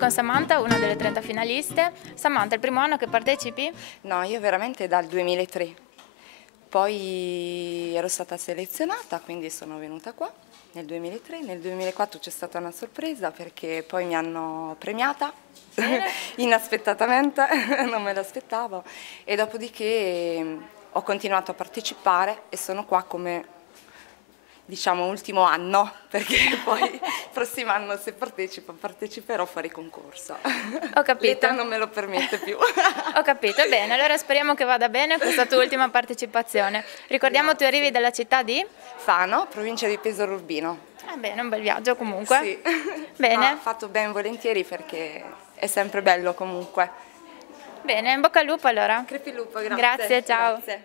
con Samantha, una delle 30 finaliste. Samantha, è il primo anno che partecipi? No, io veramente dal 2003. Poi ero stata selezionata, quindi sono venuta qua nel 2003. Nel 2004 c'è stata una sorpresa perché poi mi hanno premiata inaspettatamente, non me l'aspettavo. E dopodiché ho continuato a partecipare e sono qua come, diciamo, ultimo anno, perché poi il prossimo anno se parteciperò fuori concorso. Ho capito. L'età non me lo permette più. Ho capito, bene, allora speriamo che vada bene questa tua ultima partecipazione. Ricordiamo, tu arrivi dalla città di? Fano, provincia di Pesaro Urbino. Bene, un bel viaggio comunque. Sì. Bene. No, fatto ben volentieri perché è sempre bello comunque. Bene, in bocca al lupo allora. Crepi il lupo, grazie. Grazie, ciao. Grazie.